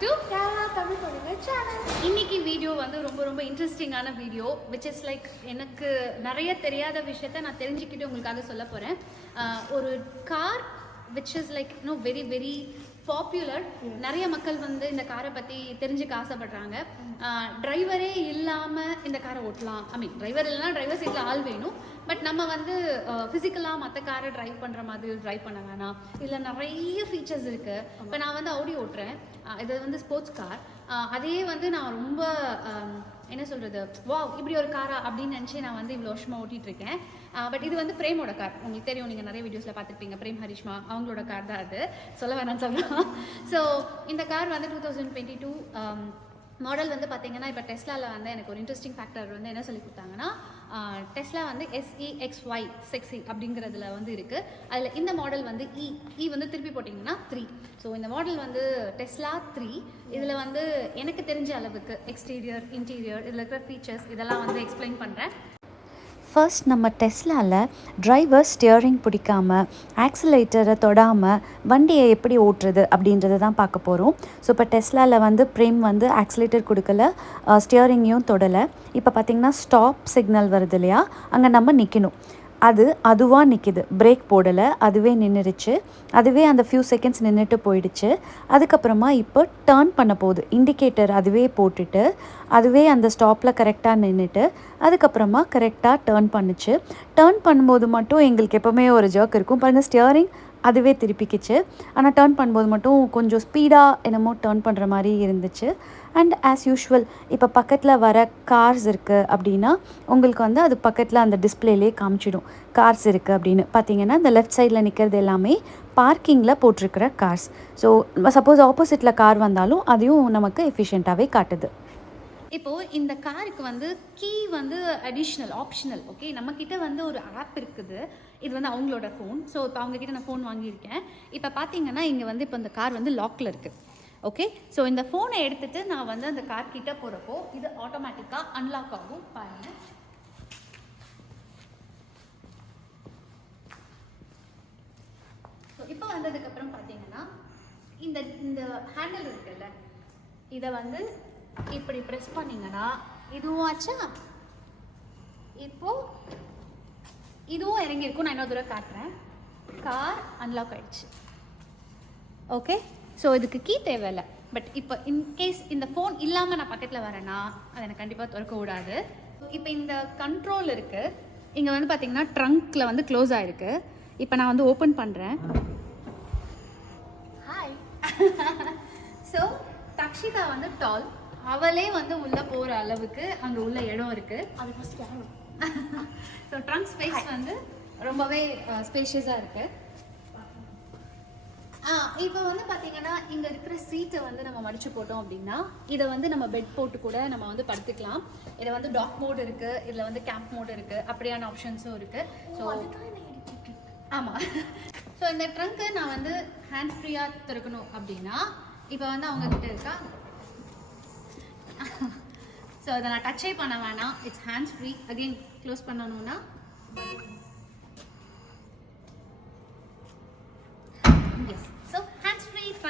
To Kerala Tamil பொண்ணுங்க channel இன்னைக்கு video வந்து ரொம்ப ரொம்ப இன்ட்ரெஸ்டிங்கான வீடியோ விச் இஸ் லைக் எனக்கு நிறைய தெரியாத விஷயத்த நான் தெரிஞ்சுக்கிட்டு உங்களுக்காக சொல்ல போகிறேன் ஒரு car which is like no very very popular நிறைய மக்கள் வந்து இந்த காரை பற்றி தெரிஞ்சுக்க ஆசைப்படுறாங்க. டிரைவரே இல்லாமல் இந்த காரை ஓட்டலாம். ஐ மீன் டிரைவர் இல்லைனா டிரைவர் சீட்டில் ஆள் வேணும். பட் நம்ம வந்து ஃபிசிக்கலாக மற்ற காரை டிரைவ் பண்ணுற மாதிரி டிரைவ் பண்ண வேணாம். இதில் நிறைய ஃபீச்சர்ஸ் இருக்குது இப்போ நான் வந்து ஆடி ஓட்டுறேன். இது வந்து ஸ்போர்ட்ஸ் கார் அதே வந்து நான் ரொம்ப என்ன சொல்கிறது வா இப்படி ஒரு காரா அப்படின்னு நினச்சி நான் வந்து இவ்வளோ வருஷமாக ஓட்டிகிட்டு இருக்கேன் பட் இது வந்து பிரேமோட கார் உங்களுக்கு தெரியும் நீங்கள் நிறைய வீடியோஸில் பார்த்துருப்பீங்க. பிரேம் ஹரிஷ்மா அவங்களோட கார் தான் அது. சொல்ல வேணாம்னு சொல்லலாம். ஸோ இந்த கார் வந்து two thousand twenty two model வந்து பார்த்தீங்கன்னா இப்போ டெஸ்லாவில் வந்து எனக்கு ஒரு இன்ட்ரெஸ்டிங் ஃபேக்டர் வந்து என்ன சொல்லி கொடுத்தாங்கன்னா டெஸ்லா வந்து E எஸ்இஎக்ஸ்ஒய் செக்ஸி அப்படிங்கிறதுல வந்து இருக்குது அதில் இந்த மாடல் வந்து இ இ வந்து திருப்பி போட்டிங்கன்னா த்ரீ ஸோ இந்த மாடல் வந்து டெஸ்லா த்ரீ இதில் வந்து எனக்கு தெரிஞ்ச அளவுக்கு எக்ஸ்டீரியர் இன்டீரியர் இதில் இருக்கிற ஃபீச்சர்ஸ் இதெல்லாம் வந்து எக்ஸ்பிளைன் பண்ணுறேன் ஃபர்ஸ்ட் நம்ம டெஸ்லாவில் டிரைவர் ஸ்டியரிங் பிடிக்காம ஆக்சிலேட்டரை தொடாமல் வண்டியை எப்படி ஓட்டுறது அப்படின்றத தான் பார்க்க போகிறோம் ஸோ இப்போ டெஸ்லாவில் வந்து பிரேம் வந்து ஆக்சிலேட்டர் கொடுக்கல ஸ்டியரிங்கையும் தொடலை. இப்போ பார்த்திங்கன்னா ஸ்டாப் சிக்னல் வருது இல்லையா? அங்கே நம்ம நிற்கணும் அது அதுவாக நிற்கிது பிரேக் போடலை அதுவே நின்றுடுச்சு அதுவே அந்த ஃபியூ செகண்ட்ஸ் நின்றுட்டு போயிடுச்சு. அதுக்கப்புறமா இப்போ டேர்ன் பண்ண போகுது. இண்டிகேட்டர் அதுவே போட்டுட்டு அதுவே அந்த ஸ்டாப்பில் கரெக்டாக நின்றுட்டு அதுக்கப்புறமா கரெக்டாக டேர்ன் பண்ணுச்சு. டேர்ன் பண்ணும்போது மட்டும் எங்களுக்கு எப்போவுமே ஒரு ஜர்க் இருக்கும். பாருங்கள் ஸ்டியரிங் அதுவே திருப்பிக்கிச்சு. ஆனால் டேர்ன் பண்ணும்போது மட்டும் கொஞ்சம் ஸ்பீடாக என்னமோ டேர்ன் பண்ணுற மாதிரி இருந்துச்சு. அண்ட் ஆஸ் யூஷுவல் இப்போ பக்கத்தில் வர கார்ஸ் இருக்குது அப்படின்னா உங்களுக்கு வந்து அது பக்கத்தில் அந்த டிஸ்பிளேலே காமிச்சிடும். கார்ஸ் இருக்குது அப்படின்னு. பார்த்தீங்கன்னா இந்த லெஃப்ட் சைடில் நிற்கிறது எல்லாமே பார்க்கிங்கில் போட்டிருக்கிற கார்ஸ் ஸோ சப்போஸ் ஆப்போசிட்டில் கார் வந்தாலும் அதையும் நமக்கு எஃபிஷியண்ட்டாகவே காட்டுது. இப்போது இந்த காருக்கு வந்து கீ வந்து அடிஷ்னல் ஆப்ஷனல் ஓகே நம்மக்கிட்ட வந்து ஒரு ஆப் இருக்குது. இது வந்து அவங்களோட ஃபோன் ஸோ இப்போ அவங்கக்கிட்ட நான் ஃபோன் வாங்கியிருக்கேன். இப்போ பார்த்தீங்கன்னா இங்கே வந்து இப்போ இந்த கார் வந்து லாக்கில் இருக்குது ஓகே ஸோ இந்த ஃபோனை எடுத்துகிட்டு நான் வந்து அந்த கார்கிட்ட போகிறப்போ இது ஆட்டோமேட்டிக்காக அன்லாக் ஆகும். பாருங்கள் ஸோ இப்போ வந்ததுக்கப்புறம் பார்த்தீங்கன்னா இந்த இந்த ஹேண்டில் இருக்குல்ல இதை வந்து இப்படி ப்ரெஸ் பண்ணிங்கன்னா இதுவும் ஆச்சா? இப்போது இதுவும் இறங்கியிருக்கும். நான் இன்னொரு தடவை காட்டுறேன். கார் அன்லாக் ஆயிடுச்சு. ஓகே ஸோ இதுக்கு கீ தேவையில்லை. பட் இப்போ இன்கேஸ் இந்த ஃபோன் இல்லாமல் நான் பக்கத்தில் வரேன்னா அதை எனக்கு கண்டிப்பாக திறக்க விடாது இப்போ இந்த கண்ட்ரோல் இருக்குது இங்கே வந்து பார்த்தீங்கன்னா ட்ரங்க்கில் வந்து க்ளோஸ் ஆகிருக்கு இப்போ நான் வந்து ஓப்பன் பண்ணுறேன் ஹாய் ஸோ தக்ஷிதா வந்து டால் அவளே வந்து உள்ளே போகிற அளவுக்கு அங்கே உள்ள இடம் இருக்குது அது ஸோ ட்ரங்க் ஸ்பேஸ் வந்து ரொம்பவே ஸ்பேஷியஸாக இருக்கு. ஆ இப்போ வந்து பார்த்தீங்கன்னா இங்கே இருக்கிற சீட்டை வந்து நம்ம மடிச்சு போட்டோம் அப்படின்னா இதை வந்து நம்ம பெட் போட்டு கூட நம்ம வந்து படுத்துக்கலாம். இதில் வந்து டாக் மோட் இருக்கு இதில் வந்து கேம்ப் மோட் இருக்கு அப்படியான ஆப்ஷன்ஸும் இருக்கு. ஸோ ஆமாம் ஸோ இந்த ட்ரங்க்கை நான் வந்து ஹேண்ட் ஃப்ரீயாக திறக்கணும் அப்படின்னா இப்போ வந்து அவங்க கிட்ட இருக்கா? ஸோ அதை நான் டச்சே பண்ண வேணாம். It's hands free again close பண்ணணும்னா yes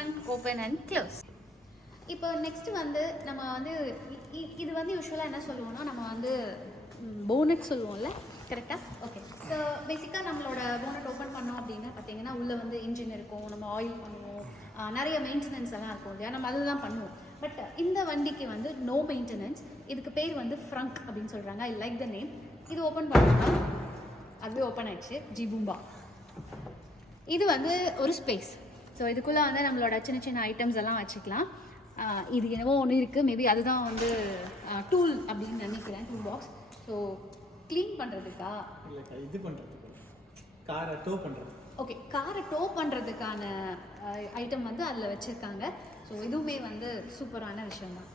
so open and close இப்போ நெக்ஸ்ட் வந்து நம்ம வந்து இது வந்து யூஸ்வலாக என்ன சொல்லுவோம்னா நம்ம வந்து போனட் சொல்லுவோம்ல? கரெக்டாக ஓகே ஸோ பேசிக்காக நம்மளோட போனட் ஓப்பன் பண்ணோம் அப்படின்னு பார்த்தீங்கன்னா உள்ளே வந்து இன்ஜின் இருக்கும் நம்ம ஆயில் பண்ணுவோம். நிறைய மெயின்டெனன்ஸ் எல்லாம் இருக்கும் இல்லையா? நம்ம அதுதான் பண்ணுவோம். பட் இந்த வண்டிக்கு வந்து நோ மெயின்டெனன்ஸ் இதுக்கு பேர் வந்து ஃப்ரங்க் அப்படின்னு சொல்கிறாங்க ஐ லைக் த நேம் இது ஓப்பன் பண்ணோம்னா அதுவே ஓப்பன் ஆயிடுச்சு. ஜிபூம்பா இது வந்து ஒரு ஸ்பேஸ் ஸோ இதுக்குள்ளே வந்து நம்மளோட சின்ன சின்ன ஐட்டம்ஸ் எல்லாம் வச்சுக்கலாம். இது என்னவோ ஒன்று இருக்குது மேபி அதுதான் வந்து டூல் அப்படின்னு நினைக்கிறேன் டூல் பாக்ஸ் ஸோ க்ளீன் பண்ணுறதுக்கா இல்லைக்கா இது பண்ணுறதுக்கு காரை டோ பண்ணுறது ஓகே காரை டோ பண்ணுறதுக்கான ஐட்டம் வந்து அதில் வச்சுருக்காங்க. ஸோ இதுவுமே வந்து சூப்பரான விஷயம் தான்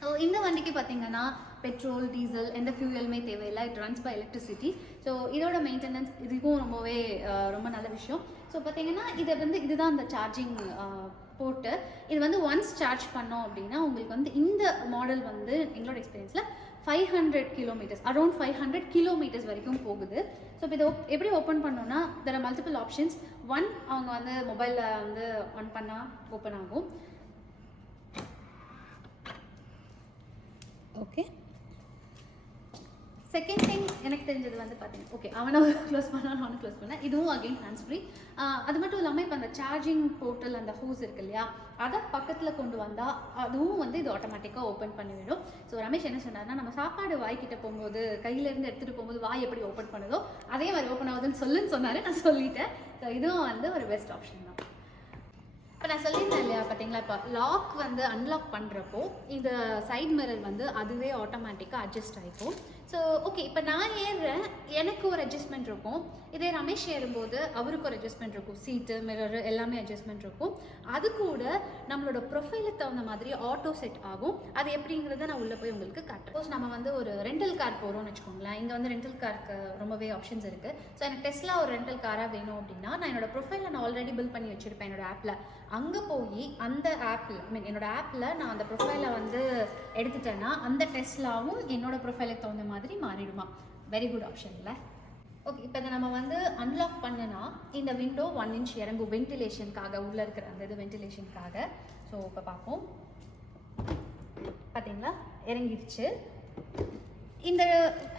ஸோ இந்த வண்டிக்கு பார்த்தீங்கன்னா பெட்ரோல் டீசல் எந்த ஃபியூயலுமே தேவையில்லை. It runs by electricity so இதோட மெயின்டெனன்ஸ் இதுக்கும் ரொம்பவே ரொம்ப நல்ல விஷயம். ஸோ பார்த்தீங்கன்னா இதை வந்து இதுதான் அந்த சார்ஜிங் போட்டு இது வந்து ஒன்ஸ் சார்ஜ் பண்ணோம் அப்படின்னா உங்களுக்கு வந்து இந்த மாடல் வந்து எங்களோட எக்ஸ்பீரியன்ஸில் five hundred kilometres around five hundred kilometres வரைக்கும் போகுது. ஸோ இப்போ இதை எப்படி ஓப்பன் பண்ணோன்னா there are multiple options one அவங்க வந்து மொபைலில் வந்து ஆன் பண்ணால் ஓப்பன் ஆகும். ஓகே செகண்ட் திங் எனக்கு தெரிஞ்சது வந்து பார்த்தீங்கன்னா ஓகே அவனை க்ளோஸ் பண்ணால் நானும் க்ளோஸ் பண்ணேன். இதுவும் அகைன் ஹேண்ட்ஸ் ஃப்ரீ அது மட்டும் இல்லாமல் இப்போ அந்த சார்ஜிங் போர்ட்டல் அந்த ஹூஸ் இருக்கு இல்லையா? அதை பக்கத்தில் கொண்டு வந்தால் அதுவும் வந்து இது ஆட்டோமேட்டிக்காக ஓப்பன் பண்ணிவிடும். ஸோ ரமேஷ் என்ன சொன்னார்னா நம்ம சாப்பாடு வாய்க்கிட்ட போகும்போது கையிலேருந்து எடுத்துகிட்டு போகும்போது வாய் எப்படி ஓப்பன் பண்ணுதோ அதே மாதிரி ஓப்பன் ஆகுதுன்னு சொல்லுன்னு சொன்னார். நான் சொல்லிட்டேன். ஸோ இதுவும் வந்து ஒரு பெஸ்ட் ஆப்ஷன் தான். இப்போ நான் சொல்லியிருந்தேன் இல்லையா பார்த்தீங்களா இப்போ லாக் வந்து அன்லாக் பண்ணுறப்போ இந்த சைட் மிரர் வந்து அதுவே ஆட்டோமேட்டிக்காக அட்ஜஸ்ட் ஆகிக்கும் ஸோ ஓகே இப்போ நான் ஏறுறேன். எனக்கு ஒரு அட்ஜஸ்ட்மெண்ட் இருக்கும். இதே ரமேஷ் ஏறும்போது அவருக்கு ஒரு அட்ஜஸ்ட்மெண்ட் இருக்கும். சீட்டு மிரர் எல்லாமே அட்ஜஸ்ட்மெண்ட் இருக்கும். அது கூட நம்மளோட ப்ரொஃபைலுக்கு தகுந்த மாதிரி ஆட்டோ செட் ஆகும். அது எப்படிங்கிறத நான் உள்ளே போய் உங்களுக்கு காட்டுறேன். சப்போஸ் நம்ம வந்து ஒரு ரெண்டல் கார் போகிறோம்னு வச்சுக்கோங்களேன். இங்கே வந்து ரெண்டல் காருக்கு ரொம்பவே ஆப்ஷன்ஸ் இருக்குது ஸோ எனக்கு டெஸ்ட்லாம் ஒரு ரெண்டல் காராக வேணும் அப்படின்னா நான் என்னோட ப்ரொஃபைலை நான் ஆல்ரெடி பில்ட் பண்ணி வச்சுருப்பேன் என்னோட ஆப்பில் அங்கே போய் அந்த ஆப்பில் ஐ மீன் என்னோட ஆப்பில் நான் அந்த ப்ரொஃபைலை வந்து எடுத்துட்டேன்னா அந்த டெஸ்ட்லாவும் என்னோட ப்ரொஃபைலுக்கு தகுந்த மாதிரி மாறிடுமா? வெரி குட் ஆப்ஷனில் ஓகே இப்போ இதை நம்ம வந்து அன்லாக் பண்ணனா இந்த விண்டோ ஒன் இன்ச் இறங்கும் வென்டிலேஷனுக்காக உள்ளே இருக்கிற அந்த இது வென்டிலேஷனுக்காக ஸோ இப்போ பார்ப்போம் பார்த்தீங்களா இறங்கிருச்சு. இந்த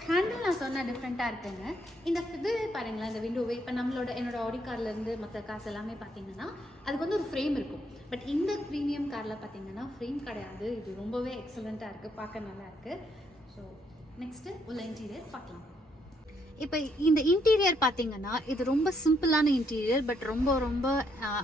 ஹேண்டில் நான் சொன்ன டிஃப்ரெண்ட்டாக இருக்குங்க இந்த இது பாருங்களேன் இந்த விண்டோவே இப்போ நம்மளோட என்னோட ஆடி கார்லேருந்து மற்ற காசு எல்லாமே பார்த்தீங்கன்னா அதுக்கு வந்து ஒரு ஃப்ரேம் இருக்கும். பட் இந்த ப்ரீமியம் காரில் பார்த்தீங்கன்னா ஃப்ரேம் கிடையாது. இது ரொம்பவே எக்ஸலண்ட்டாக இருக்குது பார்க்க நல்லா இருக்குது நெக்ஸ்ட்டு உள்ள இன்டீரியர் பார்க்கலாம். இப்போ இந்த இன்டீரியர் பார்த்தீங்கன்னா இது ரொம்ப சிம்பிளான இன்டீரியர் பட் ரொம்ப ரொம்ப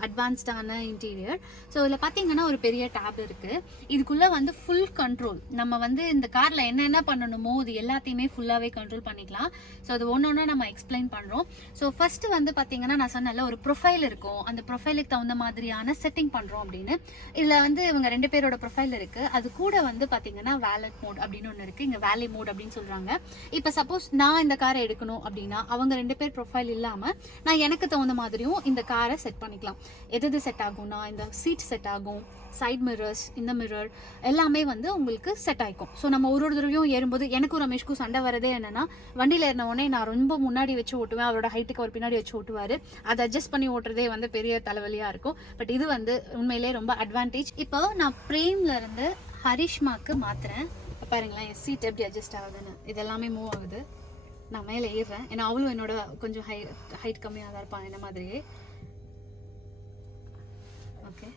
அட்வான்ஸ்டான இன்டீரியர் ஸோ இதில் பார்த்தீங்கன்னா ஒரு பெரிய டேப் இருக்குது இதுக்குள்ளே வந்து ஃபுல் கண்ட்ரோல் நம்ம வந்து இந்த காரில் என்னென்ன பண்ணணுமோ இது எல்லாத்தையுமே ஃபுல்லாகவே கண்ட்ரோல் பண்ணிக்கலாம். ஸோ அது ஒன்று ஒன்றா நம்ம எக்ஸ்பிளைன் பண்ணுறோம் ஸோ ஃபஸ்ட்டு வந்து பார்த்தீங்கன்னா நான் சொன்னல ஒரு ப்ரொஃபைல் இருக்கும். அந்த ப்ரொஃபைலுக்கு தகுந்த மாதிரியான செட்டிங் பண்ணுறோம் அப்படின்னு. இதில் வந்து இவங்க ரெண்டு பேரோட ப்ரொஃபைல் இருக்குது அது கூட வந்து பார்த்தீங்கன்னா வேலட் மோட் அப்படின்னு ஒன்று இருக்குது இங்கே வேலி மோட் அப்படின்னு சொல்கிறாங்க இப்போ சப்போஸ் நான் இந்த காரை எடுக்கணும் அப்படின்னா அவங்க ரெண்டு பேர் ப்ரொஃபைல் இல்லாமல் நான் எனக்கு தகுந்த மாதிரியும் இந்த காரை செட் பண்ணிக்கலாம். எது எது செட் ஆகும்னா இந்த சீட் செட் ஆகும் சைட் மிரர்ஸ் இந்த மிரர் எல்லாமே வந்து உங்களுக்கு செட் ஆகிக்கும் ஸோ நம்ம ஒரு ஒரு தடவையும் ஏறும்போது எனக்கும் ரமேஷ்க்கும் சண்டை வரதே என்னன்னா வண்டியில் ஏறின உடனே நான் ரொம்ப முன்னாடி வச்சு ஓட்டுவேன். அவரோட ஹைட்டுக்கு அவர் பின்னாடி வச்சு ஓட்டுவார். அதை அட்ஜஸ்ட் பண்ணி ஓட்டுறதே வந்து பெரிய தலைவலியாக இருக்கும். பட் இது வந்து உண்மையிலே ரொம்ப அட்வான்டேஜ் இப்போ நான் பிரேம்லேருந்து ஹரிஷ்மாக்கு மாத்துறேன். பாருங்களேன் என் சீட் எப்படி அட்ஜஸ்ட் ஆகுதுன்னு. இதெல்லாமே மூவ் ஆகுது. நான் மேலே ஏறுறேன். ஏன்னா அவளும் என்னோட கொஞ்சம் ஹை ஹைட் கம்மியாக தான் இருப்பான் என்ன மாதிரியே. ஓகே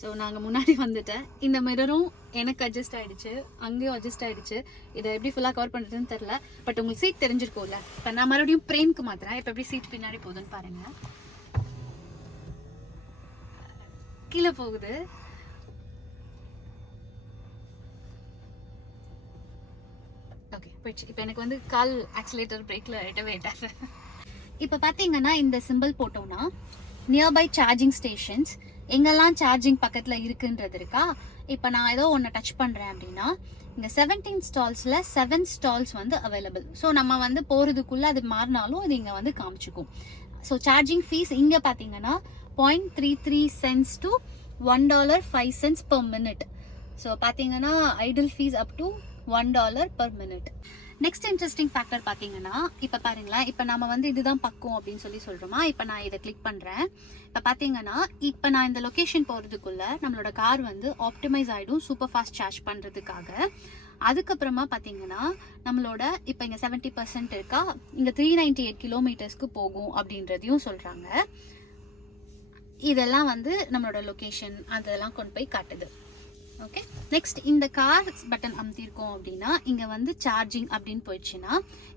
ஸோ நாங்கள் முன்னாடி வந்துட்டேன். இந்த மிரரும் எனக்கு அட்ஜஸ்ட் ஆகிடுச்சு அங்கேயும் அட்ஜஸ்ட் ஆகிடுச்சு இதை எப்படி ஃபுல்லாக கவர் பண்ணுறதுன்னு தெரில பட் உங்களுக்கு சீட் தெரிஞ்சிருக்கோம்ல. இப்போ நான் மறுபடியும் பிரேம்க்கு மாத்திரேன் இப்போ எப்படி சீட் பின்னாடி போகுதுன்னு பாருங்கள் கீழே போகுது. போயிடுச்சு. இப்போ எனக்கு வந்து கால் ஆக்சிலேட்டர் பிரேக்கில் எட்டவே எட்டாது இப்போ பார்த்தீங்கன்னா இந்த சிம்பிள் போட்டோம்னா நியர்பை சார்ஜிங் ஸ்டேஷன்ஸ் எங்கெல்லாம் சார்ஜிங் பக்கத்தில் இருக்குன்றது இருக்கா? இப்போ நான் ஏதோ ஒன்று டச் பண்ணுறேன் அப்படின்னா இங்கே செவன்டீன் ஸ்டால்ஸில் செவன் ஸ்டால்ஸ் வந்து அவைலபிள் ஸோ நம்ம வந்து போகிறதுக்குள்ளே அது மாறினாலும் அது இங்கே வந்து காமிச்சிக்கும். ஸோ சார்ஜிங் ஃபீஸ் இங்கே பார்த்தீங்கன்னா point three three cents to one dollar five cents per minute so பார்த்தீங்கன்னா idle fees up to one dollar per minute next interesting factor பார்த்தீங்கன்னா இப்போ பாருங்களேன் இப்போ நம்ம வந்து இதுதான் பக்கம் அப்படின்னு சொல்லி சொல்கிறோமா இப்போ நான் இதை கிளிக் பண்ணுறேன் இப்போ பார்த்தீங்கன்னா இப்போ நான் இந்த லொக்கேஷன் போகிறதுக்குள்ள நம்மளோட கார் வந்து ஆப்டிமைஸ் ஆகிடும் சூப்பர் ஃபாஸ்ட் சார்ஜ் பண்ணுறதுக்காக அதுக்கப்புறமா பார்த்தீங்கன்னா நம்மளோட இப்போ இங்கே செவன்ட்டி பர்சன்ட் இருக்கா? இங்கே த்ரீ நைன்டி எயிட் கிலோமீட்டர்ஸ்க்கு போகும் அப்படின்றதையும் சொல்கிறாங்க இதெல்லாம் வந்து நம்மளோட லொக்கேஷன் அதெல்லாம் கொண்டு போய் காட்டுது. ஓகே நெக்ஸ்ட் இந்த கார் பட்டன் அமுத்திருக்கோம் அப்படின்னா இங்கே வந்து சார்ஜிங் அப்படின்னு போயிடுச்சுன்னா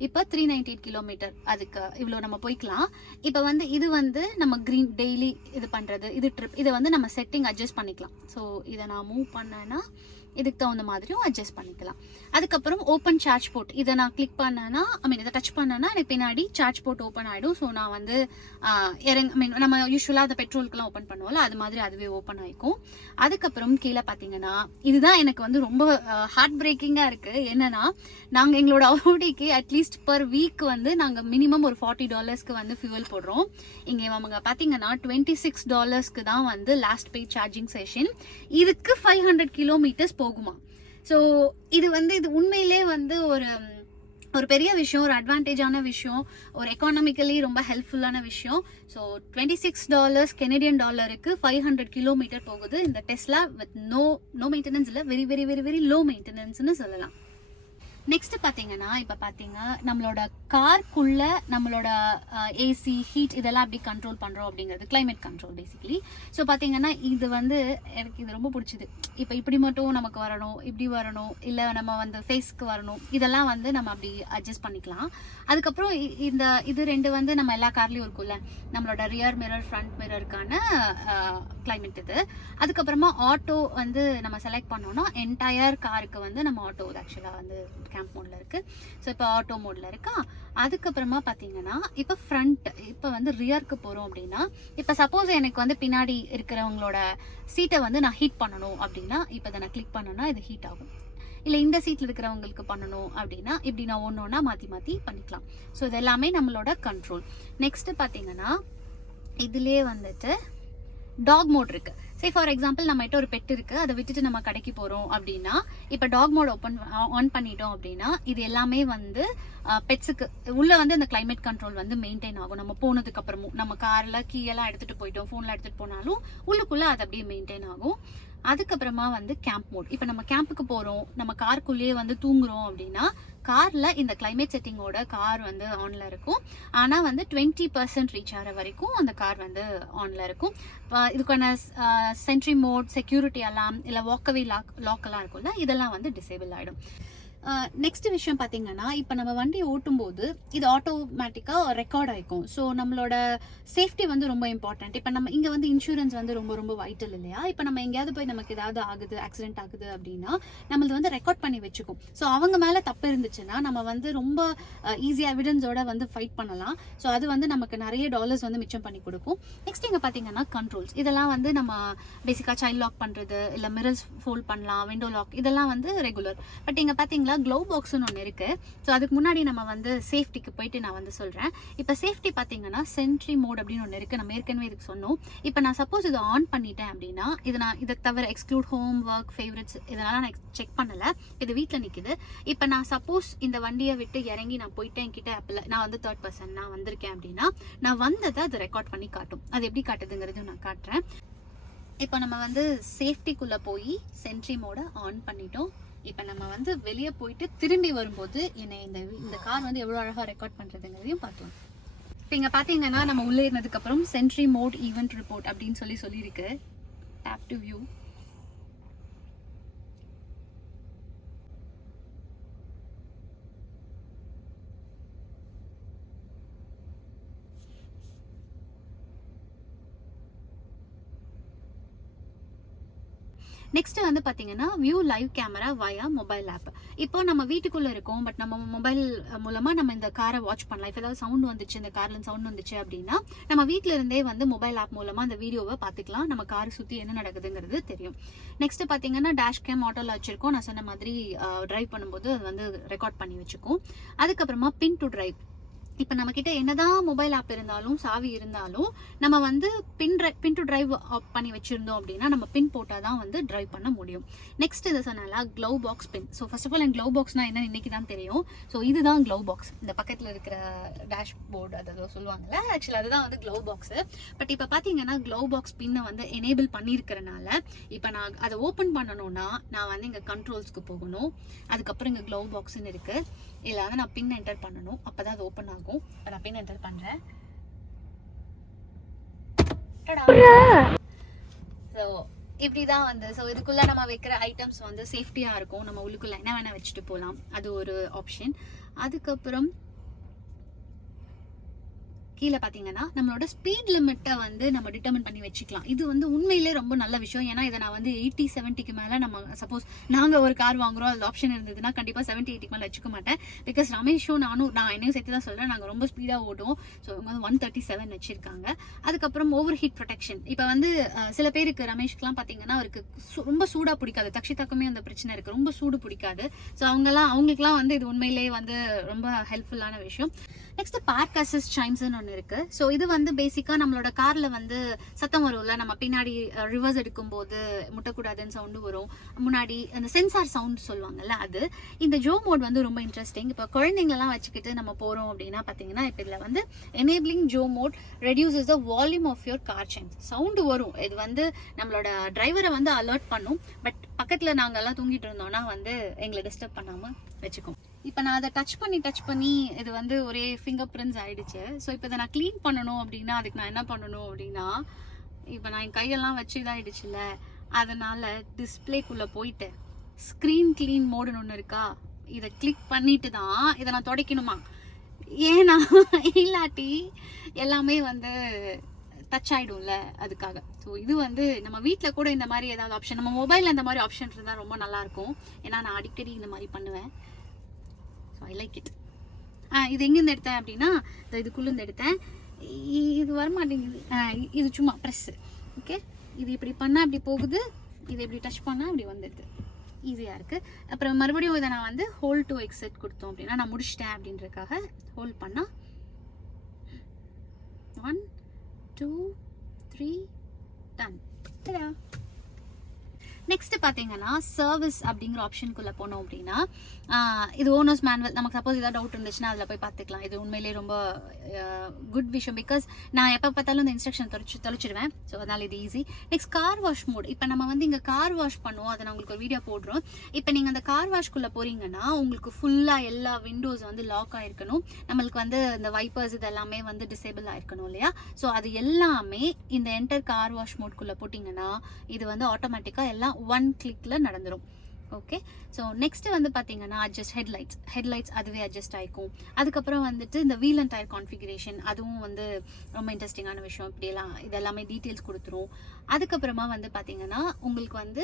இப்போ த்ரீ நைன்டி எயிட் கிலோமீட்டர் அதுக்கு இவ்வளோ நம்ம போய்க்கலாம். இப்போ வந்து இது வந்து நம்ம க்ரீன் டெய்லி இது பண்ணுறது இது ட்ரிப் இதை வந்து நம்ம செட்டிங் அட்ஜஸ்ட் பண்ணிக்கலாம். ஸோ இதை நான் மூவ் பண்ணேன்னா இதுக்கு தகுந்த மாதிரியும் அட்ஜஸ்ட் பண்ணிக்கலாம். அதுக்கப்புறம் ஓப்பன் சார்ஜ் போர்ட் இதை நான் கிளிக் பண்ணேன்னா ஐ மீன் இதை டச் பண்ணேன்னா எனக்கு பின்னாடி சார்ஜ் போர்ட் ஓப்பன் ஆகிடும் ஸோ நான் வந்து இறங்க ஐ மீன் நம்ம யூஸ்வலாக அந்த பெட்ரோலுக்குலாம் ஓப்பன் பண்ணுவோம்ல அது மாதிரி அதுவே ஓப்பன் ஆகிக்கும் அதுக்கப்புறம் கீழே பார்த்தீங்கன்னா இதுதான் எனக்கு வந்து ரொம்ப ஹார்ட் பிரேக்கிங்காக இருக்குது என்னன்னா நாங்கள் எங்களோட அவுடிக்கு அட்லீஸ்ட் பர் வீக் வந்து நாங்கள் மினிமம் ஒரு ஃபார்ட்டி டாலர்ஸ்க்கு வந்து ஃபியூவல் போடுறோம். இங்கே அவங்க பார்த்தீங்கன்னா டுவெண்ட்டி சிக்ஸ் டாலர்ஸ்க்கு தான் வந்து லாஸ்ட் பே சார்ஜிங் செஷன் இதுக்கு ஃபைவ் ஹண்ட்ரட் கிலோமீட்டர்ஸ் போகுமா? ஸோ இது வந்து இது உண்மையிலே வந்து ஒரு ஒரு பெரிய விஷயம் ஒரு அட்வான்டேஜான விஷயம் ஒரு எக்கானமிக்கலி ரொம்ப ஹெல்ப்ஃபுல்லான விஷயம். So twenty six dollars Canadian டாலருக்கு ஃபைவ் ஹண்ட்ரட் கிலோமீட்டர் போகுது. இந்த Tesla with no no maintenance இல்லை very very very very low மெயின்டெனன்ஸ்னு சொல்லலாம். நெக்ஸ்ட் பார்த்தீங்கன்னா இப்போ பார்த்தீங்க நம்மளோட கார்க்குள்ள நம்மளோட ஏசி ஹீட் இதெல்லாம் அப்படி கண்ட்ரோல் பண்ணுறோம் அப்படிங்கிறது கிளைமேட் கண்ட்ரோல் பேசிக்கலி ஸோ பார்த்தீங்கன்னா இது வந்து எனக்கு இது ரொம்ப பிடிச்சிது. இப்போ இப்படி மட்டும் நமக்கு வரணும் இப்படி வரணும் இல்லை நம்ம வந்து ஃபேஸ்க்கு வரணும் இதெல்லாம் வந்து நம்ம அப்படி அட்ஜஸ்ட் பண்ணிக்கலாம். அதுக்கப்புறம் இ- இந்த இது ரெண்டு வந்து நம்ம எல்லா கார்லேயும் இருக்கும்ல. நம்மளோட ரியர் மிரர் ஃப்ரண்ட் மிரருக்கான கிளைமேட் இது. அதுக்கப்புறமா ஆட்டோ வந்து நம்ம செலக்ட் பண்ணோம்னா என்டையர் காருக்கு வந்து நம்ம ஆட்டோ ஆக்சுவலாக வந்து கேம்ப் மோடில் இருக்குது ஸோ இப்போ ஆட்டோ மோடில் இருக்கா? அதுக்கப்புறமா பார்த்தீங்கன்னா இப்போ ஃப்ரண்ட் இப்போ வந்து ரியர்க்கு போகிறோம் அப்படின்னா இப்போ சப்போஸ் எனக்கு வந்து பின்னாடி இருக்கிறவங்களோட சீட்டை வந்து நான் ஹீட் பண்ணணும் அப்படின்னா இப்போ இதை நான் கிளிக் பண்ணேன்னா இது ஹீட் ஆகும். இல்லை இந்த சீட்டில் இருக்கிறவங்களுக்கு பண்ணணும் அப்படின்னா இப்படி நான் ஒன்று ஒன்றா மாற்றி மாற்றி பண்ணிக்கலாம். ஸோ இது எல்லாமே நம்மளோட கண்ட்ரோல் நெக்ஸ்ட்டு பார்த்தீங்கன்னா இதுலேயே வந்துட்டு டாக் மோட் இருக்கு. சே ஃபார் எக்ஸாம்பிள் நம்மகிட்ட ஒரு பெட் இருக்குது அதை விட்டுட்டு நம்ம கடைக்கு போகிறோம் அப்படின்னா இப்போ டாக் மோட் ஓப்பன் ஆன் பண்ணிட்டோம் அப்படின்னா இது எல்லாமே வந்து பெட்ஸுக்கு உள்ளே வந்து அந்த கிளைமேட் கண்ட்ரோல் வந்து மெயின்டைன் ஆகும். நம்ம போனதுக்கப்புறமும் நம்ம காரில் கீழெல்லாம் எடுத்துகிட்டு எடுத்துட்டு போயிட்டோம் ஃபோனில் எடுத்துட்டு போனாலும் உள்ளுக்குள்ளே அது அப்படியே மெயின்டைன் ஆகும். அதுக்கப்புறமா வந்து கேம்ப் மோட் இப்போ நம்ம கேம்புக்கு போகிறோம் நம்ம காருக்குள்ளேயே வந்து தூங்குறோம் அப்படின்னா காரில் இந்த கிளைமேட் செட்டிங்கோட கார் வந்து ஆனில் இருக்கும். ஆனால் வந்து டுவெண்ட்டி பர்சன்ட் ரீச் ஆகிற வரைக்கும் அந்த கார் வந்து ஆனில் இருக்கும். இதுக்கான சென்ட்ரி மோட் செக்யூரிட்டி அலாம் இல்லை வாக்கவே லாக் லாக்கெல்லாம் இருக்கும்ல இதெல்லாம் வந்து டிசேபிள் ஆகிடும் நெக்ஸ்ட் விஷயம் பார்த்தீங்கன்னா இப்போ நம்ம வண்டி ஓட்டும்போது இது ஆட்டோமேட்டிக்காக ரெக்கார்ட் ஆகிக்கும் ஸோ நம்மளோட சேஃப்டி வந்து ரொம்ப இம்பார்ட்டன்ட் இப்போ நம்ம இங்கே வந்து இன்சூரன்ஸ் வந்து ரொம்ப ரொம்ப வைட்டல் இல்லையா? இப்போ நம்ம எங்கேயாவது போய் நமக்கு ஏதாவது ஆகுது ஆக்சிடென்ட் ஆகுது அப்படின்னா நம்மளது வந்து ரெக்கார்ட் பண்ணி வச்சுக்கும். ஸோ அவங்க மேலே தப்பு இருந்துச்சுன்னா நம்ம வந்து ரொம்ப ஈஸியாக எவிடன்ஸோட வந்து ஃபைட் பண்ணலாம். ஸோ அது வந்து நமக்கு நிறைய டாலர்ஸ் வந்து மிச்சம் பண்ணி கொடுக்கும். நெக்ஸ்ட் இங்கே பார்த்தீங்கன்னா கண்ட்ரோல்ஸ் இதெல்லாம் வந்து நம்ம பேசிக்காக சைல்ட் லாக் பண்ணுறது இல்லை மிரர்ஸ் ஃபோல்ட் பண்ணலாம் விண்டோ லாக் இதெல்லாம் வந்து ரெகுலர் பட் இங்கே பார்த்தீங்களா க்ளோ பாக்ஸ்னு ஒன்று இருக்குது ஸோ அதுக்கு முன்னாடி நம்ம வந்து சேஃப்டிக்கு போயிட்டு நான் வந்து சொல்கிறேன் இப்போ சேஃப்டி பார்த்தீங்கன்னா சென்ட்ரி மோட் அப்படின்னு ஒன்று இருக்குது நம்ம ஏற்கனவே இதுக்கு சொன்னோம். இப்போ நான் சப்போஸ் இதை ஆன் பண்ணிட்டேன் அப்படின்னா இதை நான் இதை தவிர எக்ஸ்க்ளூட் ஹோம் ஒர்க் ஃபேவரட்ஸ் இதெல்லாம் நான் செக் பண்ணலை. இது வீட்டில் நிற்கிது இப்போ நான் சப்போஸ் இந்த வண்டியை விட்டு இறங்கி நான் போயிட்டேன் என்கிட்ட ஆப்பில் நான் வந்து தேர்ட் பர்சன் நான் வந்திருக்கேன் அப்படின்னா நான் வந்ததை அது ரெக்கார்ட் பண்ணி காட்டும். அது எப்படி காட்டுதுங்கிறது நான் காட்டுறேன். இப்போ நம்ம வந்து சேஃப்டிக்குள்ளே போய் சென்ட்ரி மோடை ஆன் பண்ணிட்டோம். இப்போ நம்ம வந்து வெளியே போயிட்டு திரும்பி வரும்போது என்னை இந்த இந்த கார் வந்து எவ்வளோ அழகாக ரெக்கார்ட் பண்ணுறதுங்கிறதையும் பார்க்கலாம். இப்போ இங்கே பார்த்தீங்கன்னா நம்ம உள்ளே இருந்ததுக்கப்புறம் சென்ட்ரி மோட் ஈவெண்ட் ரிப்போர்ட் அப்படின்னு சொல்லி சொல்லியிருக்கு. டேப் டு வியூ நெக்ஸ்ட் வந்து பார்த்தீங்கன்னா view live camera via mobile app இப்போ நம்ம வீட்டுக்குள்ள இருக்கோம் பட் நம்ம மொபைல் மூலமா நம்ம இந்த காரை வாட்ச் பண்ணலாம். இப்போ ஏதாவது சவுண்ட் வந்துச்சு இந்த கார்ல சவுண்ட் வந்துச்சு அப்படின்னா நம்ம வீட்ல இருந்தே வந்து மொபைல் ஆப் மூலமா அந்த வீடியோவை பார்த்துக்கலாம் நம்ம காரை சுத்தி என்ன நடக்குதுங்கிறது தெரியும். நெக்ஸ்ட் பார்த்தீங்கன்னா டேஷ் கேம் ஆட்டோல வச்சிருக்கோம். நான் சொன்ன மாதிரி டிரைவ் பண்ணும்போது அது வந்து ரெக்கார்ட் பண்ணி வச்சுக்கும். அதுக்கப்புறமா பின் டு டிரைவ் இப்போ நம்மக்கிட்ட என்னதான் மொபைல் ஆப் இருந்தாலும் சாவி இருந்தாலும் நம்ம வந்து PIN PIN to drive app பண்ணி வச்சுருந்தோம் அப்படின்னா நம்ம பின் போட்டால் தான் வந்து ட்ரைவ் பண்ண முடியும். நெக்ஸ்ட் இது சொன்னால glove box PIN so first of all எனக்கு க்ளவ் பாக்ஸ்னால் என்ன இன்னைக்கு தான் தெரியும். ஸோ இதுதான் க்ளவ் பாக்ஸ் இந்த பக்கத்தில் இருக்கிற டேஷ் போர்டு அதை சொல்லுவாங்கல்ல ஆக்சுவலாக அதுதான் வந்து க்ளவ் பாக்ஸு பட் இப்போ பார்த்தீங்கன்னா க்ளவ் பாக்ஸ் பின்னை வந்து எனேபிள் பண்ணியிருக்கிறனால இப்போ நான் அதை ஓப்பன் பண்ணணும்னா நான் வந்து இங்கே கண்ட்ரோல்ஸ்க்கு போகணும். அதுக்கப்புறம் இங்கே க்ளவ் பாக்ஸுன்னு இருக்குது இதில் வந்து நான் பின் என்டர் பண்ணணும். அப்போ தான் அது ஓப்பன் ஆகும். நான் பின் என்டர் பண்ணுறேன் ஸோ இப்படி தான் வந்து ஸோ இதுக்குள்ளே நம்ம வைக்கிற ஐட்டம்ஸ் வந்து சேஃப்டியாக இருக்கும். நம்ம உள்ளுக்குள்ளே என்ன வேணால் வச்சுட்டு போகலாம் அது ஒரு ஆப்ஷன் அதுக்கப்புறம் கீழே பார்த்தீங்கன்னா நம்மளோட ஸ்பீட் லிமிட்டை வந்து நம்ம டிட்டர்மின் பண்ணி வச்சுக்கலாம். இது வந்து உண்மையிலே ரொம்ப நல்ல விஷயம். ஏன்னா இதை நான் வந்து எயிட்டி செவன்ட்டிக்கு மேலே நம்ம சப்போஸ் நாங்கள் ஒரு கார் வாங்குறோம் அது ஆப்ஷன் இருந்ததுன்னா கண்டிப்பாக செவன்ட்டி எயிட்டிக்கு மேலே வச்சுக்க மாட்டேன். பிகாஸ் ரமேஷும் நானும் நான் என்னையும் சேர்த்து தான் சொல்கிறேன் நாங்கள் ரொம்ப ஸ்பீடாக ஓடுவோம். ஸோ இவங்க வந்து ஒன் தேர்ட்டி செவன் வச்சுருக்காங்க. அதுக்கப்புறம் ஓவர் ஹீட் ப்ரொடெக்ஷன் இப்போ வந்து சில பேருக்கு ரமேஷ்க்குலாம் பார்த்தீங்கன்னா அவருக்கு சு- ரொம்ப சூடாக பிடிக்காது. தக்ஷிதாக்குமே அந்த பிரச்சனை இருக்குது ரொம்ப சூடு பிடிக்காது. ஸோ அவங்கெல்லாம் அவங்களுக்குலாம் வந்து இது உண்மையிலேயே வந்து ரொம்ப ஹெல்ப்ஃபுல்லான விஷயம். நெக்ஸ்ட் பார்க் அசிஸ்ட் சைம்ஸ்னு ஒன்று இருக்கு. ஸோ இது வந்து பேசிக்காக நம்மளோட காரில் வந்து சத்தம் வரும்ல நம்ம பின்னாடி ரிவர்ஸ் எடுக்கும்போது முட்டக்கூடாதுன்னு சவுண்டு வரும். முன்னாடி அந்த சென்சார் சவுண்ட் சொல்லுவாங்கல்ல அது. இந்த ஜோ மோட் வந்து ரொம்ப இன்ட்ரெஸ்டிங் இப்போ குழந்தைங்களெல்லாம் வச்சுக்கிட்டு நம்ம போகிறோம் அப்படின்னா பார்த்தீங்கன்னா இப்போ இதில் வந்து enabling Joe mode reduces the volume of your car chimes sound வரும். இது வந்து நம்மளோட டிரைவரை வந்து அலர்ட் பண்ணும். பட் பக்கத்தில் நாங்கெல்லாம் தூங்கிட்டு இருந்தோம்னா வந்து எங்களை டிஸ்டர்ப் பண்ணாமல் வச்சுக்கோம் இப்போ நான் அதை டச் பண்ணி டச் பண்ணி இது வந்து ஒரே ஃபிங்கர் பிரிண்ட்ஸ் ஆகிடுச்சு ஸோ இப்போ இதை நான் க்ளீன் பண்ணணும் அப்படின்னா அதுக்கு நான் என்ன பண்ணணும் அப்படின்னா இப்போ நான் என் கையெல்லாம் வச்சு இதாயிடுச்சுல்ல அதனால் டிஸ்பிளேக்குள்ளே போயிட்டு ஸ்க்ரீன் க்ளீன் மோடுன்னு ஒன்று இருக்கா? இதை கிளிக் பண்ணிட்டு தான் இதை நான் துடைக்கணுமா? ஏன்னா இல்லாட்டி எல்லாமே வந்து டச் ஆகிடும்ல அதுக்காக. ஸோ இது வந்து நம்ம வீட்டில் கூட இந்த மாதிரி ஏதாவது ஆப்ஷன் நம்ம மொபைலில் இந்த மாதிரி ஆப்ஷன் இருந்தால் ரொம்ப நல்லாயிருக்கும் ஏன்னா நான் அடிக்கடி இந்த மாதிரி பண்ணுவேன். ஸோ ஐ லைக் இட் ஆ இது எங்கேருந்து எடுத்தேன் அப்படின்னா இதுக்குள்ளேருந்து எடுத்தேன். இது வரமாட்டேங்குது. இது சும்மா ப்ரெஸ்ஸு ஓகே இது இப்படி பண்ணால் இப்படி போகுது. இது இப்படி டச் பண்ணால் இப்படி வந்துடுது. ஈஸியாக இருக்குது அப்புறம் மறுபடியும் இதை நான் வந்து ஹோல் டு எக்ஸெட் கொடுத்தோம் அப்படின்னா நான் முடிச்சிட்டேன் அப்படின்றதுக்காக ஹோல்ட் பண்ணால் ஒன் டூ த்ரீ நெக்ஸ்ட் பார்த்தீங்கன்னா சர்வீஸ் அப்படிங்கிற ஆப்ஷனுக்குள்ளே போனோம் அப்படின்னா இது ஓனர்ஸ் மேனுவல் நமக்கு சப்போஸ் ஏதாவது டவுட் இருந்துச்சுன்னா அதில் போய் பார்த்துக்கலாம் இது உண்மையிலேயே ரொம்ப குட் விஷயம். பிகாஸ் நான் எப்போ பார்த்தாலும் இந்த இன்ஸ்ட்ரக்ஷன் தொலைச்சு தொலைச்சிடுவேன் ஸோ அதனால் இது easy next car wash mode இப்போ நம்ம வந்து இங்கே கார் வாஷ் பண்ணுவோம். அதை நான் உங்களுக்கு ஒரு வீடியோ போடுறோம். இப்போ நீங்கள் அந்த கார் வாஷ்குள்ளே போகிறீங்கன்னா உங்களுக்கு ஃபுல்லாக எல்லா விண்டோஸ் வந்து லாக் ஆகிருக்கணும் நம்மளுக்கு வந்து இந்த வைப்பர்ஸ் இது எல்லாமே வந்து டிசேபிள் ஆகிருக்கணும் இல்லையா? ஸோ அது எல்லாமே இந்த என்டர் கார் வாஷ் மோட்குள்ளே போட்டிங்கன்னா இது வந்து ஆட்டோமேட்டிக்காக எல்லாம் ஒன் கிளிக்கில் நடந்துடும் ஓகே ஸோ நெக்ஸ்ட்டு வந்து பார்த்தீங்கன்னா அட்ஜஸ்ட் ஹெட்லைட்ஸ் ஹெட்லைட்ஸ் அதுவே அட்ஜஸ்ட் ஆகிக்கும் அதுக்கப்புறம் வந்துட்டு இந்த வீல் அண்ட் டயர் கான்ஃபிகரேஷன் அதுவும் வந்து ரொம்ப இன்ட்ரெஸ்டிங்கான விஷயம். இப்படியெல்லாம் இதெல்லாமே டீட்டெயில்ஸ் கொடுத்துரும். அதுக்கப்புறமா வந்து பார்த்தீங்கன்னா உங்களுக்கு வந்து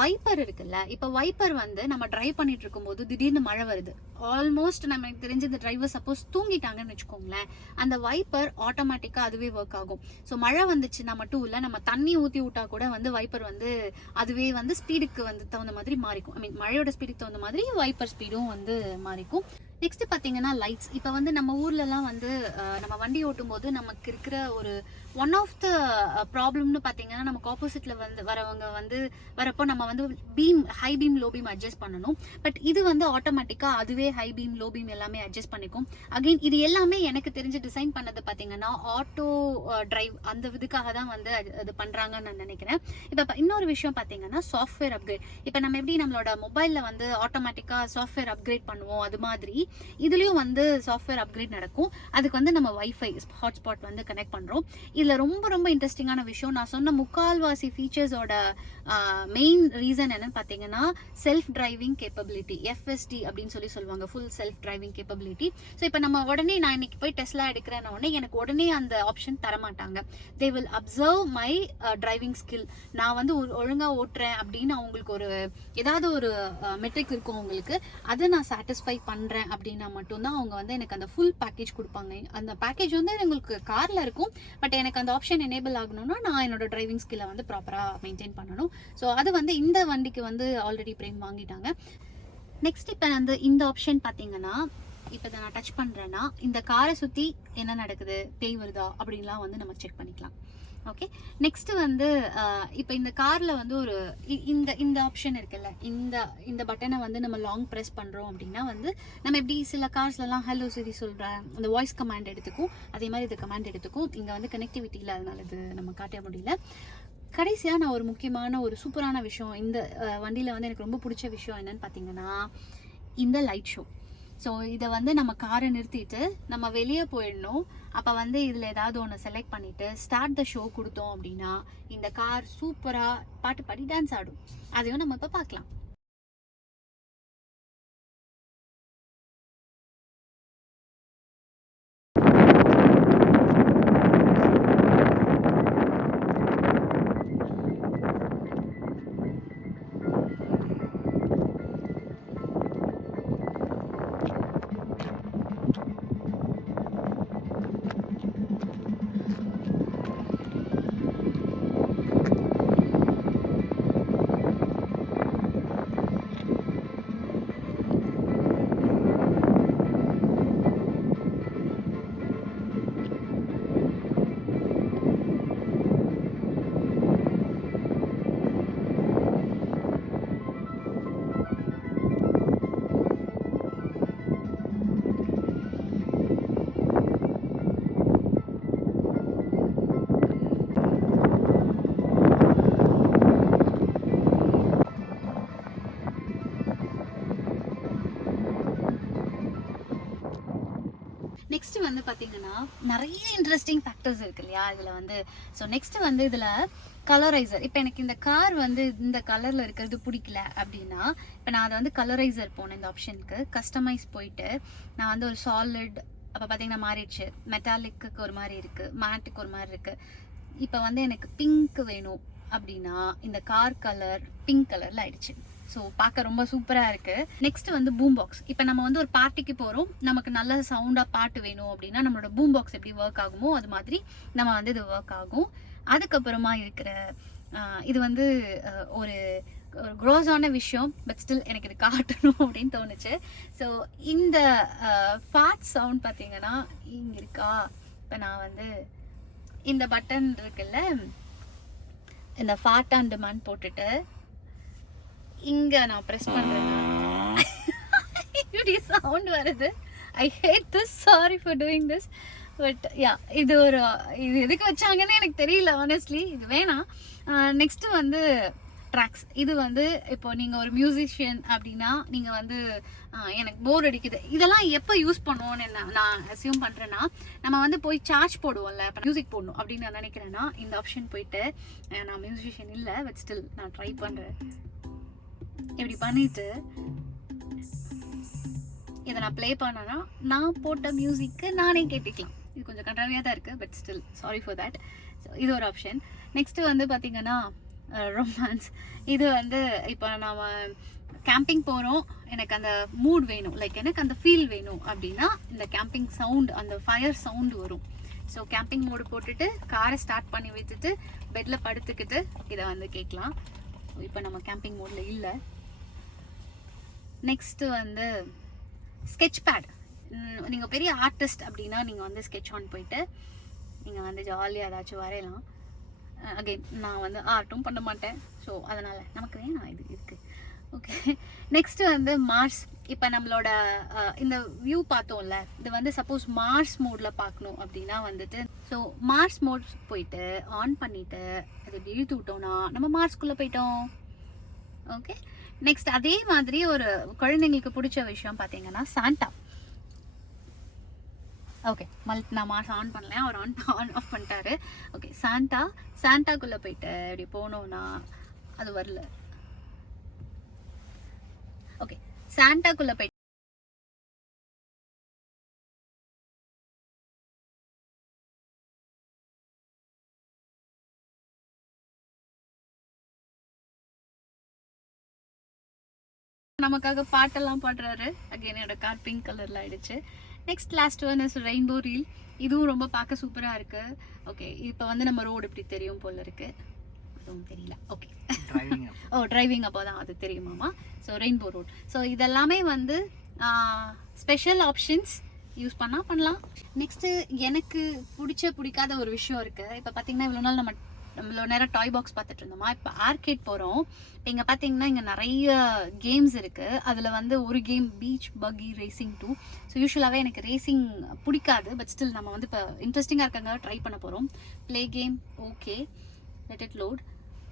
வைப்பர் இருக்குல்ல? இப்போ வைப்பர் வந்து நம்ம ட்ரைவ் பண்ணிட்டு இருக்கும்போது திடீர்னு மழை வருது. ஆல்மோஸ்ட் நம்ம தெரிஞ்ச இந்த டிரைவர் சப்போஸ் தூங்கிட்டாங்கன்னு வச்சுக்கோங்களேன். அந்த வைப்பர் ஆட்டோமேட்டிக்காக அதுவே ஒர்க் ஆகும். ஸோ மழை வந்துச்சுன்னா மட்டும் இல்லை நம்ம தண்ணி ஊற்றி விட்டா கூட வந்து வைப்பர் வந்து அதுவே வந்து ஸ்பீடுக்கு வந்து தகுந்த மாதிரி மாறிக்கும். ஐ மீன் மழையோட ஸ்பீடுக்கு தகுந்த மாதிரி வைப்பர் ஸ்பீடும் வந்து மாறிக்கும். நெக்ஸ்ட் பார்த்தீங்கன்னா லைட்ஸ் இப்போ வந்து நம்ம ஊர்லலாம் வந்து நம்ம வண்டி ஓட்டும் போது நமக்கு இருக்கிற ஒரு ஒன் ஆஃப் த ப்ராப்ளம்னு uh, பார்த்தீங்கன்னா நமக்கு ஆப்போசிட்டில் வந்து வரவங்க வந்து வரப்போ நம்ம வந்து beam high beam low beam adjust பண்ணணும். பட் இது வந்து ஆட்டோமேட்டிக்காக அதுவே ஹை பீம் லோ பீம் எல்லாமே அட்ஜஸ்ட் பண்ணிக்கும். அகைன் இது எல்லாமே எனக்கு தெரிஞ்சு டிசைன் பண்ணது பார்த்தீங்கன்னா ஆட்டோ டிரைவ் uh, அந்த இதுக்காக தான் வந்து அது அது பண்ணுறாங்கன்னு நான் நினைக்கிறேன். இப்போ இன்னொரு விஷயம் பார்த்தீங்கன்னா சாஃப்ட்வேர் அப்கிரேட் இப்போ நம்ம எப்படி நம்மளோட மொபைலில் வந்து ஆட்டோமேட்டிக்காக சாஃப்ட்வேர் அப்கிரேட் பண்ணுவோம் அது மாதிரி இதுலேயும் வந்து சாஃப்ட்வேர் அப்கிரேட் நடக்கும். அதுக்கு வந்து நம்ம வைஃபை ஹாட்ஸ்பாட் வந்து கனெக்ட் பண்ணுறோம் இதில் ரொம்ப ரொம்ப இன்ட்ரெஸ்டிங்கான விஷயம். நான் சொன்ன முக்கால்வாசி ஃபீச்சர்ஸோட மெயின் ரீசன் என்னன்னு பார்த்தீங்கன்னா செல்ஃப் டிரைவிங் கேப்பபிலிட்டி எஃப்எஸ்டி அப்படின்னு சொல்லி சொல்லுவாங்க. Full self driving capability so இப்போ நம்ம உடனே நான் இன்னைக்கு போய் டெஸ்ட்லாம் எடுக்கிறேன்ன உடனே எனக்கு உடனே அந்த ஆப்ஷன் தரமாட்டாங்க. They will observe my driving skill நான் வந்து ஒரு ஒழுங்காக ஓட்டுறேன் அப்படின்னு அவங்களுக்கு ஒரு ஏதாவது ஒரு மெட்ரிக் இருக்கும் அவங்களுக்கு அதை நான் சாட்டிஸ்ஃபை பண்ணுறேன் அப்படின்னா மட்டும்தான் அவங்க வந்து எனக்கு அந்த ஃபுல் பேக்கேஜ் கொடுப்பாங்க. அந்த பேக்கேஜ் வந்து உங்களுக்கு காரில் இருக்கும் பட் எனக்கு எனக்கு அந்த ஆப்ஷன் எனேபிள் ஆகணும்னா நான் என்னோட டிரைவிங் ஸ்கில்லை வந்து ப்ராப்பராக மெயின்டைன் பண்ணணும். ஸோ அது வந்து இந்த வண்டிக்கு வந்து ஆல்ரெடி பிரேம் வாங்கிட்டாங்க. நெக்ஸ்ட் இப்போ வந்து இந்த ஆப்ஷன் பார்த்தீங்கன்னா இப்போ இதை நான் டச் பண்ணுறேன்னா இந்த காரை சுற்றி என்ன நடக்குது? பேய் வருதா? அப்படின்லாம் வந்து நம்ம செக் பண்ணிக்கலாம். ஓகே நெக்ஸ்ட் வந்து இப்போ இந்த காரில் வந்து ஒரு இ- இந்த இந்த ஆப்ஷன் இருக்குல்ல? இந்த இந்த பட்டனை வந்து நம்ம லாங் ப்ரெஸ் பண்ணுறோம் அப்படின்னா வந்து நம்ம எப்படி சில கார்ஸ்லலாம் ஹலோ சரி சொல்கிறேன் அந்த வாய்ஸ் கமாண்ட் எடுத்துக்கும் அதே மாதிரி இது கமாண்ட் எடுத்துக்கும் இங்கே வந்து கனெக்டிவிட்டி இல்லாதனால இது நம்ம காட்ட முடியல. கடைசியாக நான் ஒரு முக்கியமான ஒரு சூப்பரான விஷயம் இந்த வண்டியில் வந்து எனக்கு ரொம்ப பிடிச்ச விஷயம் என்னன்னு பார்த்தீங்கன்னா இந்த லைட் ஷோ ஸோ இதை வந்து நம்ம காரை நிறுத்திட்டு நம்ம வெளியே போயிடணும். அப்போ வந்து இதில் ஏதாவது ஒன்று செலக்ட் பண்ணிவிட்டு ஸ்டார்ட் த ஷோ கொடுத்தோம் அப்படின்னா இந்த கார் சூப்பராக பாட்டு பாடி டான்ஸ் ஆடும். அதையும் நம்ம இப்போ பார்க்கலாம். பார்த்தீங்கன்னா நிறைய இன்ட்ரெஸ்டிங் ஃபேக்டர்ஸ் இருக்கு இல்லையா? இதில் வந்து ஸோ நெக்ஸ்ட் வந்து இதில் கலரைசர் இப்போ எனக்கு இந்த கார் வந்து இந்த கலரில் இருக்கிறது பிடிக்கல அப்படின்னா இப்போ நான் அதை வந்து கலரைசர் போனேன் இந்த ஆப்ஷனுக்கு கஸ்டமைஸ் போயிட்டு நான் வந்து ஒரு சாலிட் அப்போ பார்த்தீங்கன்னா மாறிடுச்சு. மெட்டாலிக்கு ஒரு மாதிரி இருக்குது மேட்டுக்கு ஒரு மாதிரி இருக்குது இப்போ வந்து எனக்கு பிங்க் வேணும் அப்படின்னா இந்த கார் கலர் பிங்க் கலரில் ஆயிடுச்சு. ஸோ பார்க்க ரொம்ப சூப்பராக இருக்குது நெக்ஸ்ட் வந்து பூம் பாக்ஸ் இப்போ நம்ம வந்து ஒரு பார்ட்டிக்கு போகிறோம் நமக்கு நல்ல சவுண்டாக பாட்டு வேணும் அப்படின்னா நம்மளோட பூம் பாக்ஸ் எப்படி ஒர்க் ஆகுமோ அது மாதிரி நம்ம வந்து இது ஒர்க் ஆகும். அதுக்கப்புறமா இருக்கிற இது வந்து ஒரு ஒரு க்ரோஸான விஷயம் பட் ஸ்டில் எனக்கு இது காட்டணும் அப்படின்னு தோணுச்சு. ஸோ இந்த ஃபாட் சவுண்ட் பார்த்தீங்கன்னா இங்கே இருக்கா? இப்போ நான் வந்து இந்த பட்டன் இருக்குல்ல இந்த ஃபாட் ஆன் டிமாண்ட் போட்டுட்டு இங்க நான் ப்ரெஸ் பண்றேன் இப்படி சவுண்ட் வருது? I hate this sorry for doing this but ya இது ஒரு இது எதுக்கு வச்சாங்கன்னு எனக்கு தெரியல ஆனஸ்ட்லி இது வேணாம். நெக்ஸ்ட் வந்து ட்ராக்ஸ் இது வந்து இப்போ நீங்கள் ஒரு மியூசிஷியன் அப்படின்னா நீங்கள் வந்து எனக்கு போர் அடிக்குது. இதெல்லாம் எப்போ யூஸ் பண்ணுவோன்னு நான் நான் அசியூம் பண்ணுறேன்னா நம்ம வந்து போய் சார்ஜ் போடுவோம்ல. இப்போ மியூசிக் போடணும் அப்படின்னு நான் நினைக்கிறேன்னா இந்த ஆப்ஷன் போயிட்டு நான் மியூசிஷியன் இல்லை பட் ஸ்டில் நான் ட்ரை பண்ணுறேன் இப்படி பண்ணிட்டு இதை நான் ப்ளே பண்ணேன்னா நான் போட்ட மியூசிக்கு நானே கேட்டுக்கலாம். இது கொஞ்சம் கண்டாவியாக தான் இருக்குது but still sorry for that so இது ஒரு ஆப்ஷன் நெக்ஸ்ட்டு வந்து பார்த்திங்கன்னா ரொமான்ஸ் uh, இது வந்து இப்போ நாம் கேம்பிங் போகிறோம் எனக்கு அந்த மூட் வேணும். லைக் எனக்கு அந்த ஃபீல் வேணும் அப்படின்னா இந்த கேம்பிங் சவுண்ட் அந்த ஃபயர் சவுண்டு வரும். ஸோ கேம்பிங் மோடு போட்டுட்டு காரை ஸ்டார்ட் பண்ணி விட்டுட்டு பெட்டில் படுத்துக்கிட்டு இதை வந்து கேட்கலாம். இப்போ நம்ம கேம்பிங் மோடில் இல்லை. நெக்ஸ்ட்டு வந்து ஸ்கெட்ச் பேட் நீங்கள் பெரிய ஆர்டிஸ்ட் அப்படின்னா நீங்கள் வந்து ஸ்கெட்ச் ஆன் போயிட்டு நீங்கள் வந்து ஜாலியாக ஏதாச்சும் வரையலாம். அகெயின் நான் வந்து ஆர்ட்டும் பண்ண மாட்டேன். ஸோ அதனால் நமக்கு வேணாம் இது இருக்குது ஓகே நெக்ஸ்ட்டு வந்து மார்ஸ் இப்போ நம்மளோட இந்த வியூ பார்த்தோம்ல இது வந்து சப்போஸ் மார்ஸ் மோடில் பார்க்கணும் அப்படின்னா வந்துட்டு ஸோ மார்ஸ் மோட் போயிட்டு ஆன் பண்ணிவிட்டு அது இழுத்து விட்டோம்னா நம்ம மார்ஸ்குள்ளே போயிட்டோம். ஓகே நெக்ஸ்ட் அதே மாதிரி ஒரு குழந்தைங்களுக்கு பிடிச்ச விஷயம் பார்த்தீங்கன்னா சாண்டா ஓகே மல் நான் மாசம் ஆன் பண்ணல அவர் ஆன் ஆன் ஆஃப் பண்ணிட்டாரு. ஓகே சாண்டா சாண்டாக்குள்ளே போயிட்டு இப்படி போனோம்னா அது வரல. ஓகே சாண்டாக்குள்ளே போயிட்டு நமக்காக பாட்டெல்லாம் பாடுறாரு. அகைன் என்னோட கார் பிங்க் கலரில் ஆயிடுச்சு. Next last one is rainbow reel இதுவும் ரொம்ப பார்க்க சூப்பராக இருக்கு. ஓகே இப்போ வந்து நம்ம ரோடு இப்படி தெரியும் போல இருக்கு. அதுவும் தெரியல. ஓகே ஓ டிரைவிங் அப்போ தான் அது தெரியுமாமா ஸோ ரெயின்போ ரோட் ஸோ இதெல்லாமே வந்து ஸ்பெஷல் ஆப்ஷன்ஸ் யூஸ் பண்ணால் பண்ணலாம். நெக்ஸ்ட்டு எனக்கு பிடிச்ச பிடிக்காத ஒரு விஷயம் இருக்குது இப்போ பார்த்தீங்கன்னா இவ்வளோ நாள் நம்ம இவ்வளோ நேரம் டாய் பாக்ஸ் பார்த்துட்டு இருந்தோமா? இப்போ ஆர்கேட் போகிறோம் இங்கே பார்த்தீங்கன்னா இங்கே நிறைய கேம்ஸ் இருக்குது அதில் வந்து ஒரு game beach buggy racing two so யூஸ்வலாகவே எனக்கு ரேசிங் பிடிக்காது. பட் ஸ்டில் நம்ம வந்து இப்போ இன்ட்ரெஸ்டிங்காக இருக்காங்க ட்ரை பண்ண போகிறோம் play game okay let it load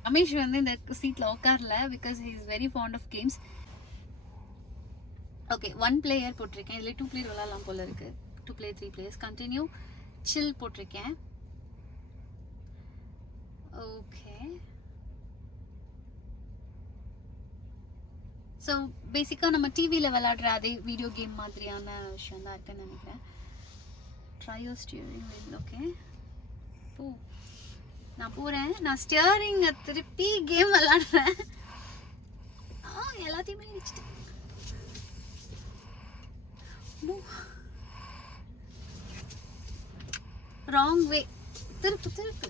Ramesh வந்து இந்த சீட்டில் உட்காரல because he is very fond of games okay one player போட்டிருக்கேன். இதில் டூ பிளேயர் விளாட்லாம் போல இருக்கு. Two player three players continue சில் போட்டிருக்கேன். ஓகே ஸோ பேசிக்காக நம்ம டிவியில் விளாடுற அதே வீடியோ கேம் மாதிரியான விஷயம் தான் இருக்குன்னு நினைக்கிறேன். ட்ரையோ ஸ்டியரிங் வீல் ஓகே போ. நான் போகிறேன் நான் ஸ்டியரிங்கை திருப்பி கேம் விளாடுறேன் ஆ எல்லாத்தையுமே இடிச்சிட்டேன் ராங் வே திருப்பு திருப்பு.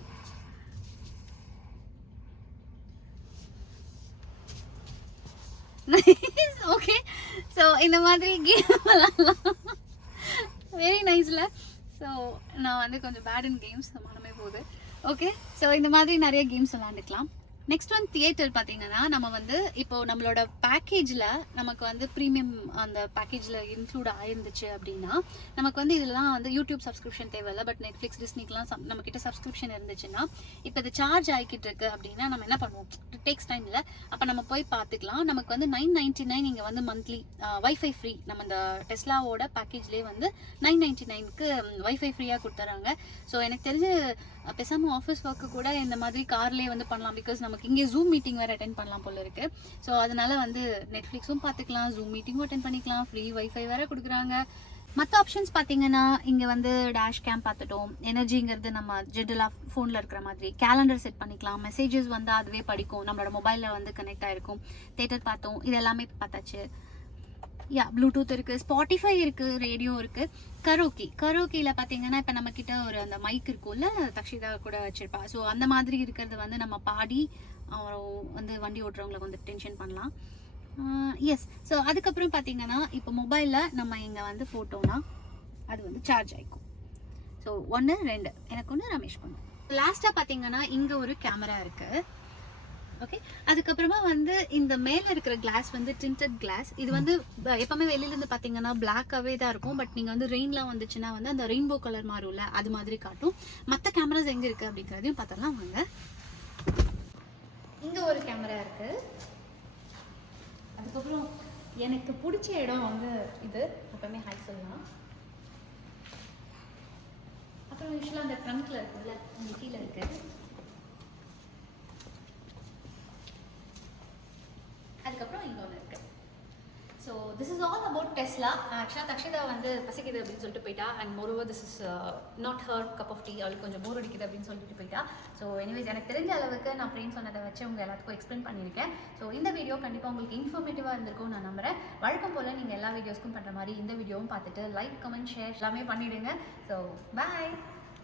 நைஸ் ஓகே ஸோ இந்த மாதிரி கேம் விளாட்லாம். வெரி நைஸில் ஸோ நான் வந்து கொஞ்சம் பேட் இன் கேம்ஸ் மனமே போகுது. ஓகே ஸோ இந்த மாதிரி நிறைய கேம்ஸ் விளாண்டுக்கலாம். நெக்ஸ்ட் ஒன் தியேட்டர் பார்த்தீங்கன்னா நம்ம வந்து இப்போ நம்மளோட பேக்கேஜில் நமக்கு வந்து ப்ரீமியம் அந்த பேக்கேஜில் இன்க்ளூட் ஆயிருந்துச்சு அப்படின்னா நமக்கு வந்து இதெல்லாம் வந்து யூடியூப் சப்ஸ்கிரிப்ஷன் தேவையில்லை பட் நெட்ஃப்ளிக்ஸ் டிஸ்னிக்லாம் சப் நம்ம கிட்ட சப்ஸ்கிரிப்ஷன் இருந்துச்சுன்னா இப்போ இது சார்ஜ் ஆகிக்கிட்டு இருக்கு அப்படின்னா நம்ம என்ன பண்ணுவோம்? டேக்ஸ் டைம் இல்லை. அப்போ நம்ம போய் பார்த்துக்கலாம். நமக்கு வந்து நைன் நைன்ட்டி நைன் இங்கே வந்து மந்த்லி வைஃபை ஃப்ரீ நம்ம இந்த டெஸ்லாவோட பேக்கேஜ்லேயே வந்து நைன் நைன்ட்டி நைனுக்கு வைஃபை ஃப்ரீயாக கொடுத்துறாங்க. ஸோ எனக்கு தெரிஞ்சு பேசாமல் ஆஃபீஸ் ஒர்க்கு கூட இந்த மாதிரி கார்லேயே வந்து பண்ணலாம். பிகாஸ் நமக்கு இங்கே ஜூம் மீட்டிங் வேறு அட்டென்ட் பண்ணலாம் போல இருக்கு. ஸோ அதனால வந்து நெட்ஃப்ளிக்ஸும் பார்த்துக்கலாம் ஜூம் மீட்டிங்கும் அட்டன் பண்ணிக்கலாம். ஃப்ரீ வைஃபை வேற கொடுக்குறாங்க. மற்ற ஆப்ஷன்ஸ் பார்த்தீங்கன்னா இங்கே வந்து டேஷ் கேம் பார்த்துட்டோம். எனர்ஜிங்கிறது நம்ம ஜென்ரலாக ஃபோனில் இருக்கிற மாதிரி கேலண்டர் செட் பண்ணிக்கலாம். மெசேஜஸ் வந்து அதுவே படிக்கும். நம்மளோட மொபைலில் வந்து கனெக்ட் ஆகிருக்கும் தேட்டர் பார்த்தோம். இது எல்லாமே பார்த்தாச்சு. யா ப்ளூடூத் இருக்குது ஸ்பாட்டிஃபை இருக்குது ரேடியோ இருக்குது கரோக்கி கரோக்கியில் பார்த்தீங்கன்னா இப்போ நம்மக்கிட்ட ஒரு அந்த மைக் இருக்கும்ல தக்ஷிதா கூட வச்சுருப்பா. ஸோ அந்த மாதிரி இருக்கிறது வந்து நம்ம பாடி அப்புறம் வந்து வண்டி ஓட்டுறவங்களுக்கு வந்து டென்ஷன் பண்ணலாம். எஸ் ஸோ அதுக்கப்புறம் பார்த்தீங்கன்னா இப்போ மொபைலில் நம்ம இங்கே வந்து போட்டோம்னா அது வந்து சார்ஜ் ஆகிக்கும் ஸோ ஒன்று ரெண்டு. எனக்கு ஒன்று ரமேஷ்க்கு ஒன்று லாஸ்ட்டாக பார்த்தீங்கன்னா இங்கே ஒரு கேமரா இருக்குது ஓகே அதுக்கப்புறமா வந்து இந்த மேலே இருக்கிற கிளாஸ் வந்து டிண்டட் கிளாஸ் இது வந்து எப்போவுமே எப்பவுமே வெளியிலேருந்து பார்த்தீங்கன்னா பிளாக்காகவே தான் இருக்கும். பட் நீங்கள் வந்து ரெயின்லாம் வந்துச்சுன்னா வந்து அந்த ரெயின்போ கலர் மாறும்ல அது மாதிரி காட்டும். மற்ற கேமராஸ் எங்கே இருக்குது அப்படிங்கிறதையும் பார்த்தலாம் வாங்க. இங்கே ஒரு கேமரா இருக்குது அதுக்கப்புறம் எனக்கு பிடிச்ச இடம் வந்து இது. எப்பவுமே ஹை சொல்லலாம். அப்புறம் யூஸ்வலாக அந்த ட்ரங்க்ல இருக்குல்ல கீழே இருக்கு. அதுக்கப்புறம் இங்கே ஒன்று இருக்கு. So this is all about Tesla ஆக்சுவலாக தக்ஷிதா வந்து பசிக்குது அப்படின்னு சொல்லிட்டு போயிட்டா. And moreover this is not her cup of tea அவளுக்கு கொஞ்சம் போர் அடிக்குது அப்படின்னு சொல்லிட்டு போயிட்டா. ஸோ எனிவேஸ் எனக்கு தெரிஞ்ச அளவுக்கு நான் அப்படின்னு சொன்னதை வச்சு உங்கள் எல்லாத்துக்கும் எக்ஸ்பிளைன் பண்ணியிருக்கேன். ஸோ இந்த வீடியோ கண்டிப்பாக உங்களுக்கு இன்ஃபர்மேட்டிவாக இருந்திருக்கும் நான் நம்புறேன். வழக்கம் போல் நீங்கள் எல்லா வீடியோஸ்க்கும் பண்ணுற மாதிரி இந்த வீடியோவும் பார்த்துட்டு லைக் கமெண்ட் ஷேர் எல்லாமே பண்ணிவிடுங்க ஸோ பாய்